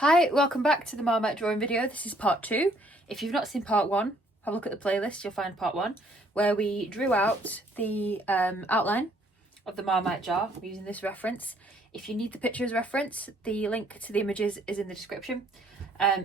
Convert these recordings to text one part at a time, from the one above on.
Hi, welcome back to the Marmite drawing video. This is part 2. If you've not seen part 1, have a look at the playlist, you'll find part 1, where we drew out the outline of the Marmite jar using this reference. If you need the picture as reference, the link to the images is in the description,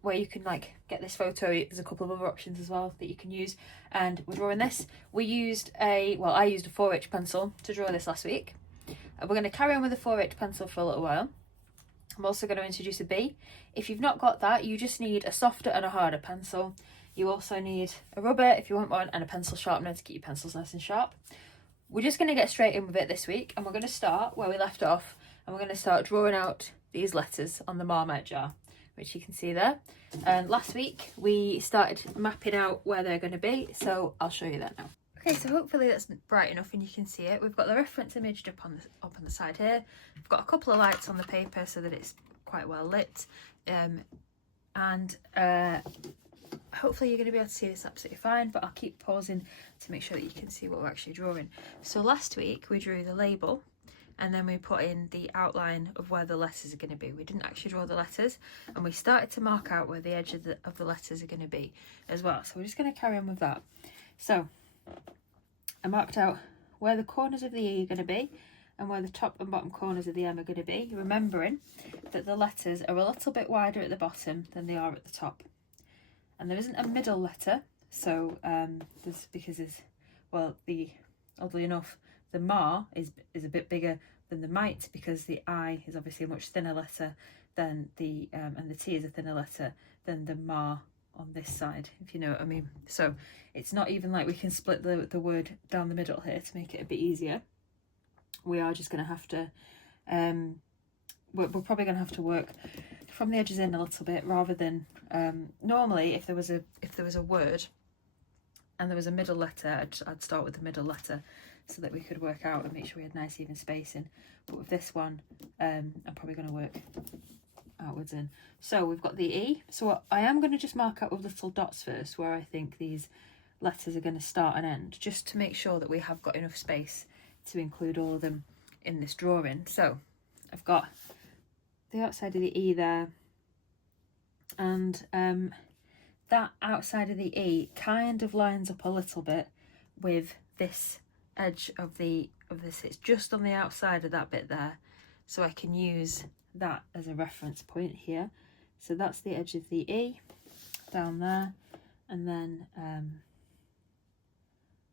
where you can get this photo. There's a couple of other options as well that you can use, and we're drawing this. I used a 4H pencil to draw this last week. We're going to carry on with the 4H pencil for a little while. I'm also going to introduce a B. If you've not got that, you just need a softer and a harder pencil. You also need a rubber if you want one, and a pencil sharpener to keep your pencils nice and sharp. We're just going to get straight in with it this week, and we're going to start where we left off, and we're going to start drawing out these letters on the Marmite jar, which you can see there. And last week we started mapping out where they're going to be, so I'll show you that now. Okay, so hopefully that's bright enough and you can see it. We've got the reference image up on the side here. We've got a couple of lights on the paper so that it's quite well lit. Hopefully you're going to be able to see this absolutely fine, but I'll keep pausing to make sure that you can see what we're actually drawing. So last week we drew the label, and then we put in the outline of where the letters are going to be. We didn't actually draw the letters, and we started to mark out where the edge of the letters are going to be as well. So we're just going to carry on with that. So I marked out where the corners of the E are going to be and where the top and bottom corners of the M are going to be, remembering that the letters are a little bit wider at the bottom than they are at the top. And there isn't a middle letter, so oddly enough, the Ma is a bit bigger than the Mite, because the I is obviously a much thinner letter than and the T is a thinner letter than the Ma on this side, if you know what I mean. So it's not even like we can split the word down the middle here to make it a bit easier. We are just going to have to we're probably going to have to work from the edges in a little bit, rather than normally if there was a word and there was a middle letter, I'd start with the middle letter so that we could work out and make sure we had nice even spacing. But with this one, I'm probably going to work outwards in. So we've got the E. So I am going to just mark out with little dots first where I think these letters are going to start and end, just to make sure that we have got enough space to include all of them in this drawing. So I've got the outside of the E there, and that outside of the E kind of lines up a little bit with this edge of this. It's just on the outside of that bit there, so I can use that as a reference point here. So that's the edge of the E down there, and then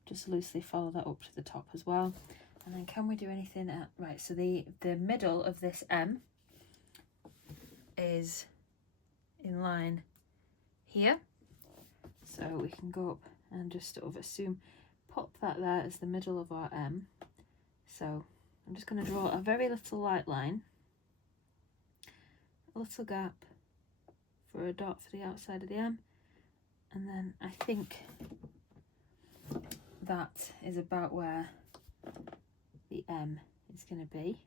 just loosely follow that up to the top as well. And then can we do anything right, so the middle of this M is in line here, so we can go up and just sort of pop that there as the middle of our M. So I'm just going to draw a very little light line, a little gap for a dot for the outside of the M, and then I think that is about where the M is going to be.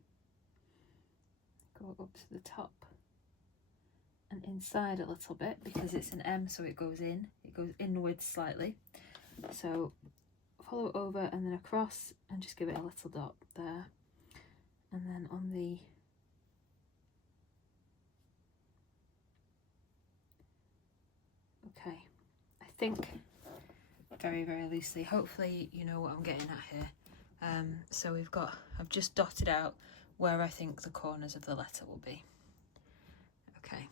Go up to the top and inside a little bit, because it's an M, so it goes inwards slightly. So follow it over and then across, and just give it a little dot there. And then on the okay, I think very, very loosely, hopefully you know what I'm getting at here. So I've just dotted out where I think the corners of the letter will be. Okay.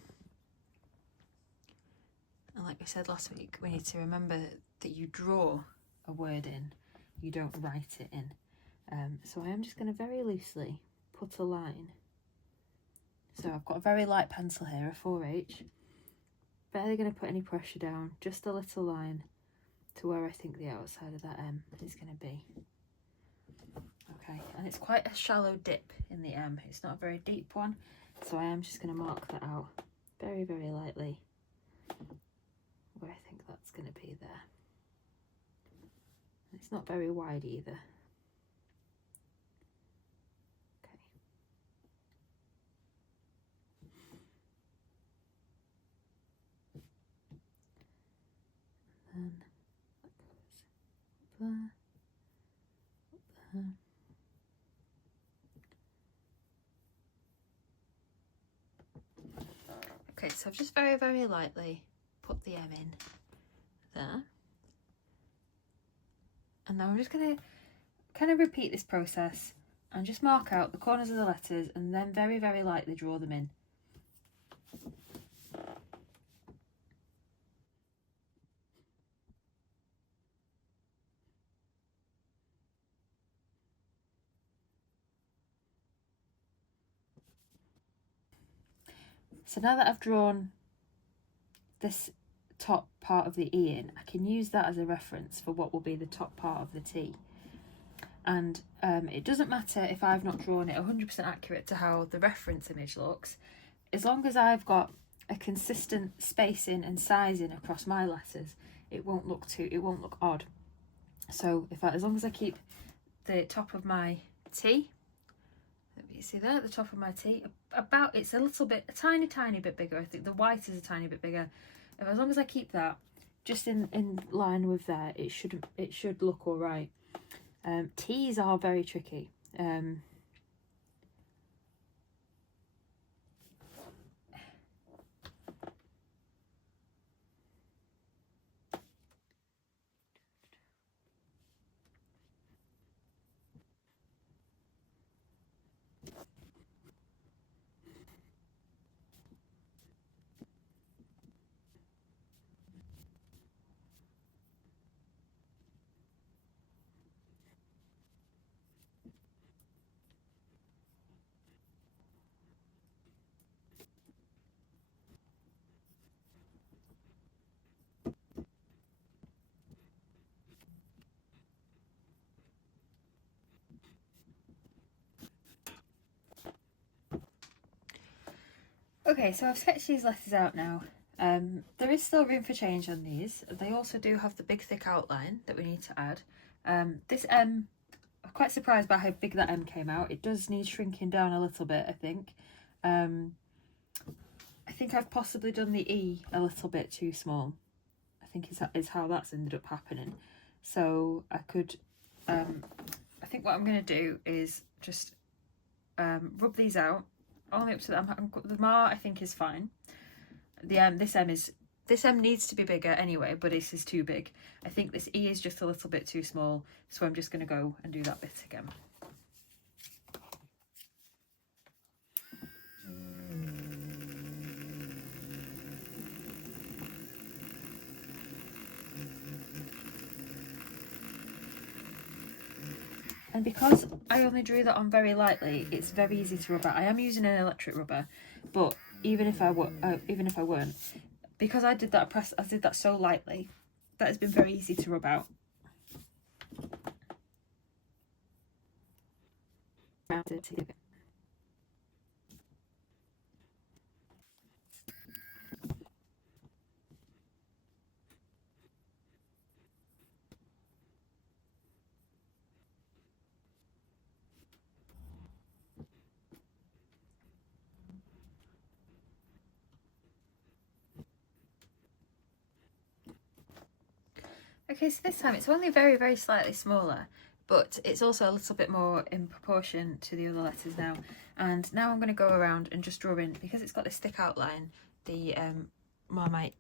And like we said last week, we need to remember that you draw a word in, you don't write it in. So I am just going to very loosely put a line. So I've got a very light pencil here, a 4H. Barely going to put any pressure down, just a little line to where I think the outside of that M is going to be. Okay, and it's quite a shallow dip in the M. It's not a very deep one, so I am just going to mark that out very, very lightly where I think that's going to be there. And it's not very wide either. Okay. And then that goes up there, up there. Okay, so I've just very, very lightly put the M in there. And now I'm just going to kind of repeat this process and just mark out the corners of the letters and then very, very lightly draw them in. So now that I've drawn this top part of the E in, I can use that as a reference for what will be the top part of the T. And it doesn't matter if I've not drawn it 100% accurate to how the reference image looks, as long as I've got a consistent spacing and sizing across my letters, it won't look odd. So as long as I keep the top of my T, you see there, the top of my T, it's a tiny bit bigger. I think the white is a tiny bit bigger. As long as I keep that just in line with that, it should look all right. T's are very tricky. Okay, so I've sketched these letters out now. There is still room for change on these. They also do have the big thick outline that we need to add. This M, I'm quite surprised by how big that M came out. It does need shrinking down a little bit, I think. I think I've possibly done the E a little bit too small. I think is how that's ended up happening. So I could, I think what I'm going to do is just rub these out only up to the mar. I think is fine. This M needs to be bigger anyway, but this is too big. I think this E is just a little bit too small, so I'm just going to go and do that bit again. And because I only drew that on very lightly, it's very easy to rub out. I am using an electric rubber, but even if I weren't, because I did that so lightly, that has been very easy to rub out. Okay, so this time it's only very, very slightly smaller, but it's also a little bit more in proportion to the other letters now. And now I'm going to go around and just draw in, because it's got this thick outline, the Marmite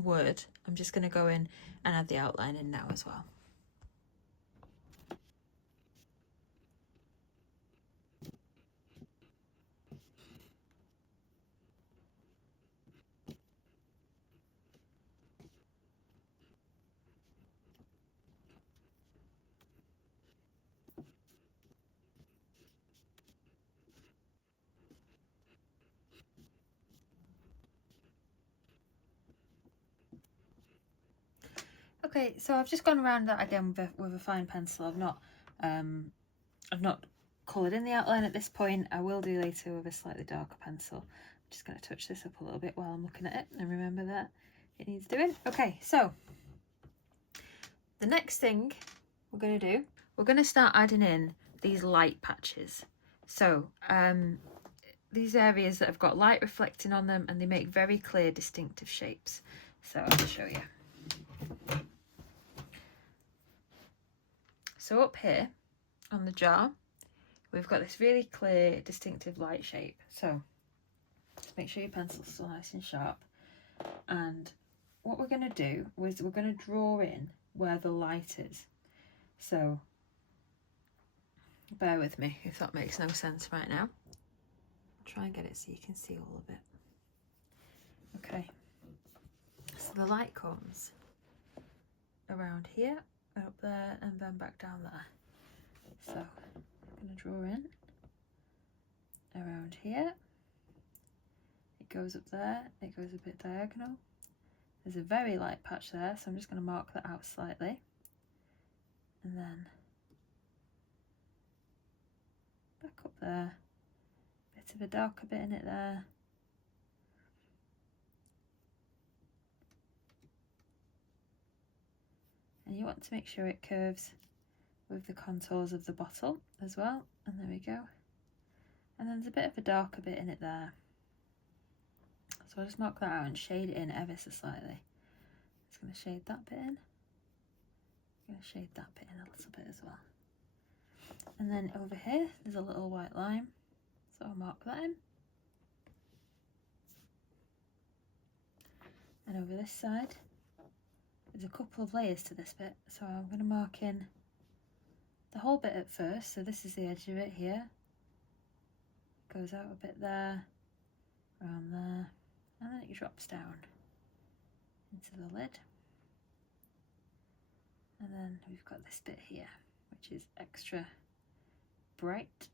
word. I'm just going to go in and add the outline in now as well. Okay, so I've just gone around that again with a fine pencil. I've not coloured in the outline at this point. I will do later with a slightly darker pencil. I'm just going to touch this up a little bit while I'm looking at it and remember that it needs doing. Okay, so the next thing we're going to do, we're going to start adding in these light patches. So these areas that have got light reflecting on them, and they make very clear distinctive shapes. So I'll show you. So up here on the jar, we've got this really clear distinctive light shape. So make sure your pencil's still nice and sharp. And what we're going to do is we're going to draw in where the light is. So bear with me if that makes no sense right now. I'll try and get it so you can see all of it. Okay, so the light comes around here, up there, and then back down there. So I'm going to draw in around here. It goes up there, it goes a bit diagonal. There's a very light patch there, so I'm just going to mark that out slightly. And then back up there, bit of a darker bit in it there. And you want to make sure it curves with the contours of the bottle as well. And there we go. And then there's a bit of a darker bit in it there. So I'll just mark that out and shade it in ever so slightly. Just going to shade that bit in. I'm going to shade that bit in a little bit as well. And then over here, there's a little white line. So I'll mark that in. And over this side, there's a couple of layers to this bit. So I'm going to mark in the whole bit at first. So this is the edge of it here. Goes out a bit there, around there, and then it drops down into the lid. And then we've got this bit here, which is extra bright.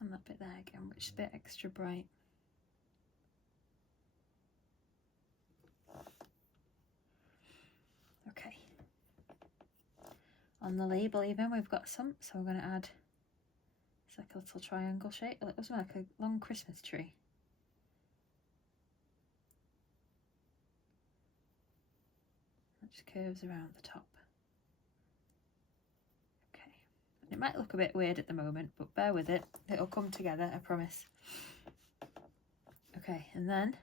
And that bit there again, which is a bit extra bright. Okay. On the label even, we've got some, so we're going to add, it's like a little triangle shape. It looks like a long Christmas tree. It just curves around the top. Okay. It might look a bit weird at the moment, but bear with it. It'll come together, I promise. Okay, and then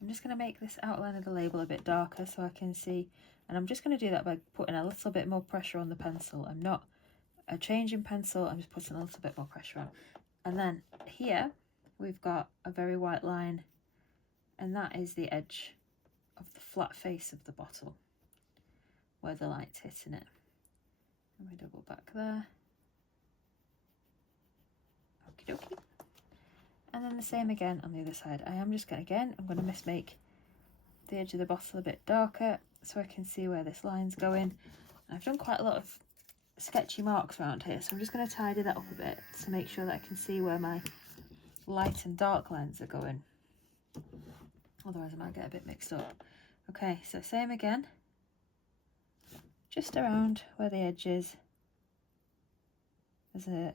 I'm just going to make this outline of the label a bit darker so I can see. And I'm just going to do that by putting a little bit more pressure on the pencil. I'm not changing pencil, I'm just putting a little bit more pressure on. And then here we've got a very white line, and that is the edge of the flat face of the bottle where the light's hitting it. And we double back there. Okie dokie. And then the same again on the other side. I am just going to, I'm going to mismake the edge of the bottle a bit darker so I can see where this line's going. I've done quite a lot of sketchy marks around here, so I'm just going to tidy that up a bit to make sure that I can see where my light and dark lines are going. Otherwise I might get a bit mixed up. Okay, so same again. Just around where the edge is. There's the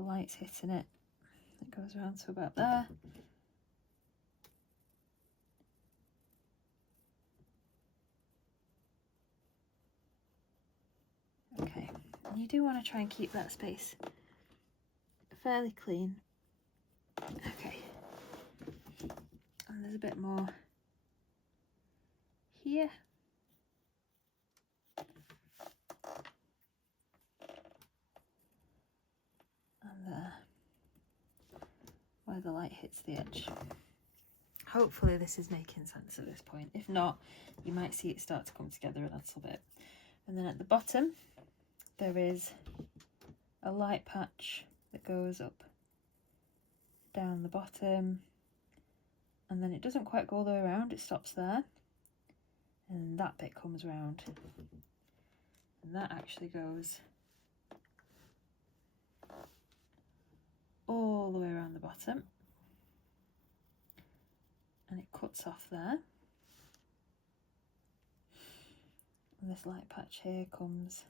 light's hitting it. It goes around to about there. Okay, and you do want to try and keep that space fairly clean. Okay, and there's a bit more here. And there, where the light hits the edge. Hopefully this is making sense at this point. If not, you might see it start to come together a little bit. And then at the bottom, there is a light patch that goes up down the bottom, and then it doesn't quite go all the way around, it stops there, and that bit comes round, and that actually goes all the way around the bottom, and it cuts off there. And this light patch here comes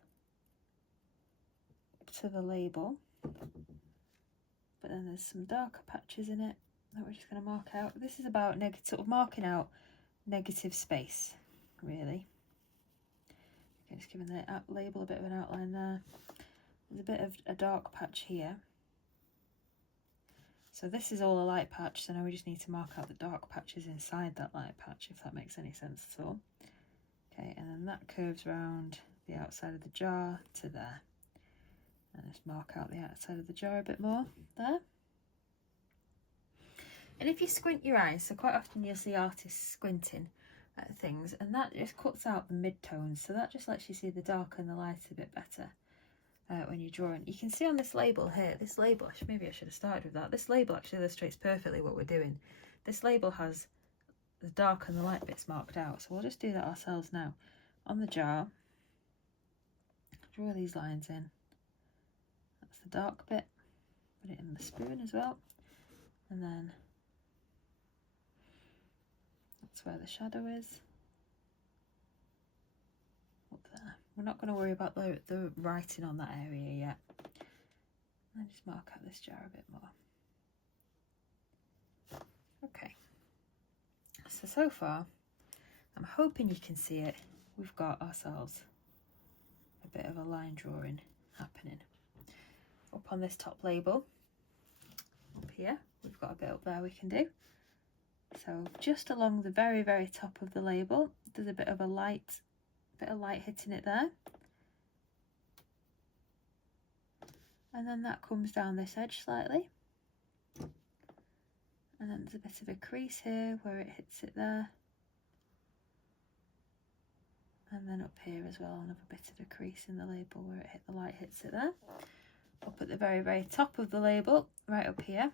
up to the label, but then there's some darker patches in it that we're just going to mark out. This is about sort of marking out negative space, really. Okay, just giving the label a bit of an outline there. There's a bit of a dark patch here. So this is all a light patch, so now we just need to mark out the dark patches inside that light patch, if that makes any sense at all. Okay, and then that curves around the outside of the jar to there. And just mark out the outside of the jar a bit more there. And if you squint your eyes, so quite often you'll see artists squinting at things, and that just cuts out the mid-tones, so that just lets you see the dark and the light a bit better when you're drawing. You can see on this label here, this label, maybe I should have started with that, this label actually illustrates perfectly what we're doing. This label has the dark and the light bits marked out, so we'll just do that ourselves now. On the jar, draw these lines in. That's the dark bit, put it in the spoon as well, and then that's where the shadow is, up there. We're not going to worry about the writing on that area yet. And then just mark out this jar a bit more. Okay, so far I'm hoping you can see it. We've got ourselves a bit of a line drawing happening. Up on this top label, up here, we've got a bit up there we can do. So just along the very, very top of the label, there's a bit of light hitting it there. And then that comes down this edge slightly. And then there's a bit of a crease here where it hits it there. And then up here as well, another bit of a crease in the label where the light hits it there. Up at the very, very top of the label, right up here.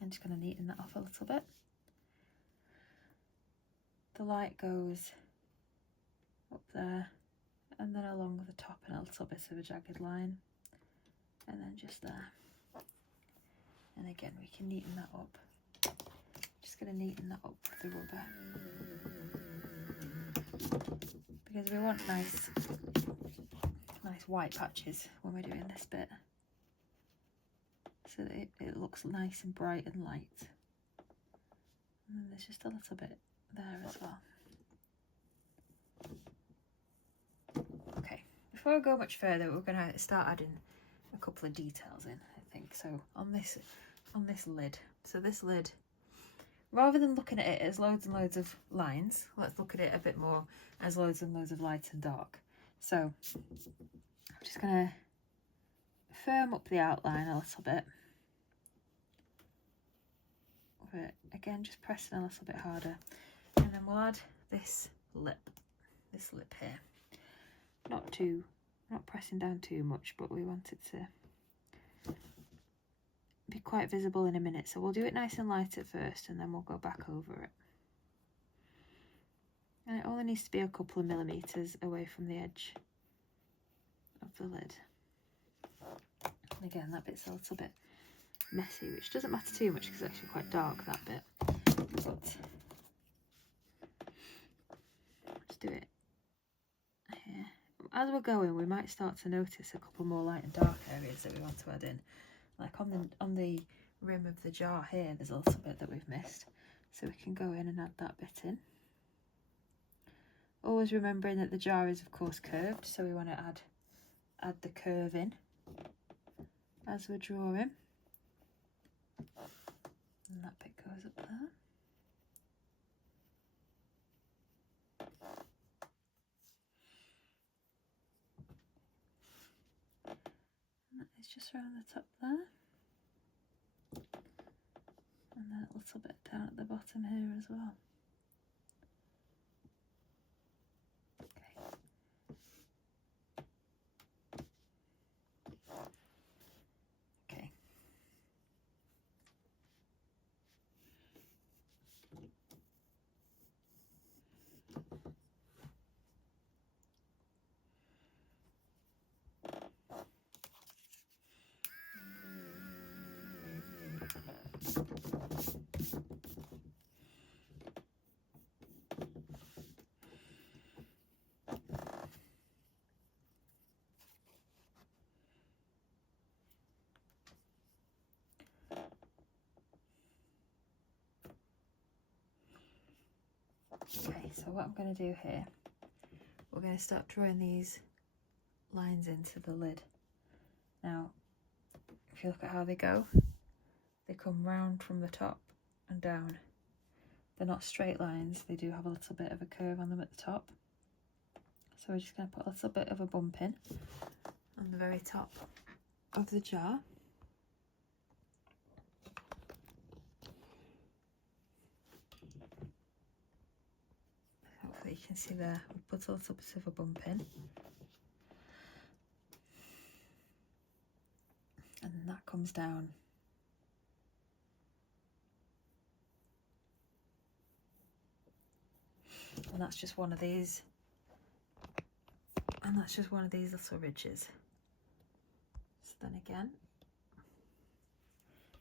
I'm just going to neaten that off a little bit. The light goes up there and then along the top and a little bit of a jagged line, and then just there. And again, we can neaten that up. Just going to neaten that up with the rubber because we want nice white patches when we're doing this bit, so that it looks nice and bright and light. And then there's just a little bit there as well. Okay, before I go much further, we're going to start adding a couple of details in, I think. So on this lid, so this lid, rather than looking at it as loads and loads of lines, let's look at it a bit more as loads and loads of light and dark. So I'm just going to firm up the outline a little bit. Again, just pressing a little bit harder. And then we'll add this lip here. Not pressing down too much, but we want it to be quite visible in a minute. So we'll do it nice and light at first, and then we'll go back over it. And it only needs to be a couple of millimeters away from the edge of the lid. And again, that bit's a little bit messy, which doesn't matter too much because it's actually quite dark, that bit. But let's do it here. As we're going, we might start to notice a couple more light and dark areas that we want to add in. Like on the rim of the jar here, there's a little bit that we've missed. So we can go in and add that bit in. Always remembering that the jar is of course curved, so we want to add the curve in as we're drawing. And that bit goes up there. And that is just around the top there. And then a little bit down at the bottom here as well. Okay. Okay, so what I'm going to do here, we're going to start drawing these lines into the lid. Now, if you look at how they go, they come round from the top and down. They're not straight lines, they do have a little bit of a curve on them at the top. So we're just going to put a little bit of a bump in, on the very top of the jar. Hopefully you can see there, we put a little bit of a bump in. And then that comes down. And that's just one of these. And that's just one of these little ridges. So then again.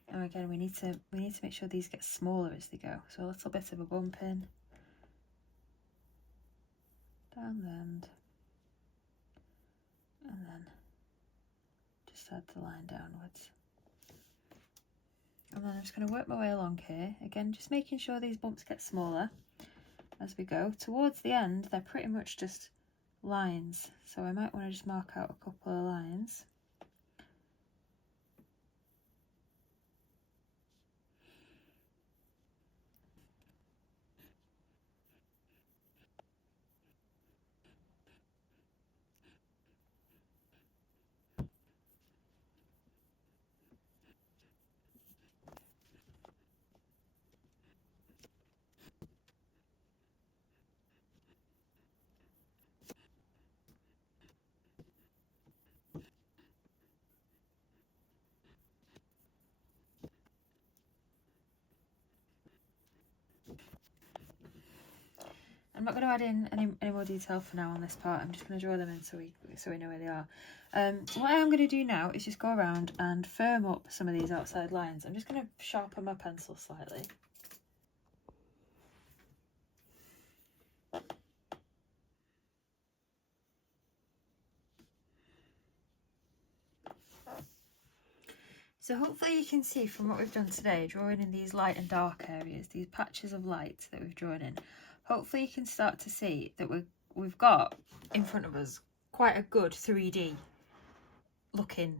And again, we need to make sure these get smaller as they go. So a little bit of a bump in. Down the end. And then just add the line downwards. And then I'm just going to work my way along here. Again, just making sure these bumps get smaller as we go. Towards the end, they're pretty much just lines. So I might want to just mark out a couple of lines. I'm not going to add in any more detail for now on this part. I'm just going to draw them in so we know where they are. So what I am going to do now is just go around and firm up some of these outside lines. I'm just going to sharpen my pencil slightly. So hopefully you can see from what we've done today, drawing in these light and dark areas, these patches of light that we've drawn in. Hopefully you can start to see that we've got in front of us quite a good 3D looking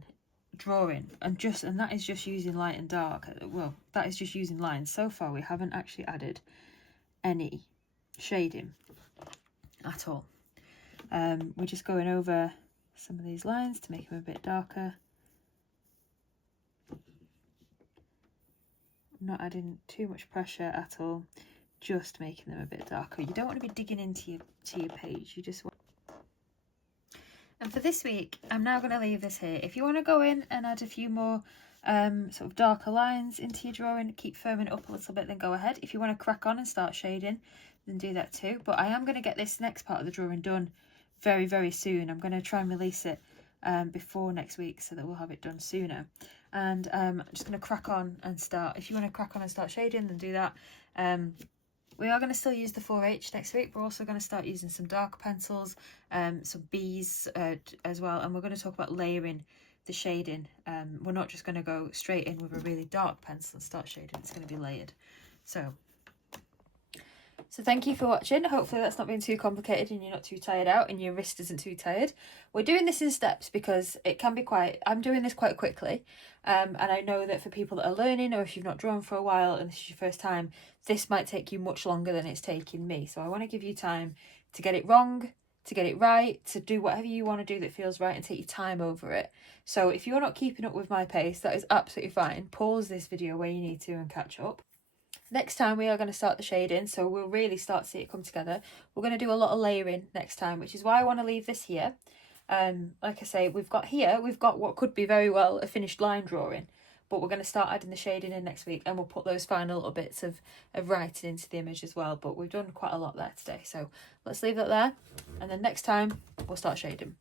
drawing, and that is just using light and dark. Well, that is just using lines. So far we haven't actually added any shading at all. We're just going over some of these lines to make them a bit darker. Not adding too much pressure at all, just making them a bit darker. You don't want to be digging into your page, you just want. And for this week, I'm now going to leave this here. If you want to go in and add a few more sort of darker lines into your drawing, keep firming it up a little bit, then go ahead. If you want to crack on and start shading, then do that too. But I am going to get this next part of the drawing done very, very soon. I'm going to try and release it before next week so that we'll have it done sooner. And I'm just going to crack on and start. If you want to crack on and start shading, then do that. We are going to still use the 4H next week. We're also going to start using some darker pencils, some Bs as well. And we're going to talk about layering the shading. We're not just going to go straight in with a really dark pencil and start shading. It's going to be layered. So thank you for watching. Hopefully that's not been too complicated and you're not too tired out and your wrist isn't too tired. We're doing this in steps because it can be I'm doing this quite quickly. And I know that for people that are learning, or if you've not drawn for a while and this is your first time, this might take you much longer than it's taking me. So I want to give you time to get it wrong, to get it right, to do whatever you want to do that feels right and take your time over it. So if you're not keeping up with my pace, that is absolutely fine. Pause this video where you need to and catch up. Next time we are going to start the shading, so we'll really start to see it come together. We're going to do a lot of layering next time, which is why I want to leave this here. Like I say, we've got what could be very well a finished line drawing, but we're going to start adding the shading in next week, and we'll put those final little bits of writing into the image as well. But we've done quite a lot there today, so let's leave that there, and then next time we'll start shading.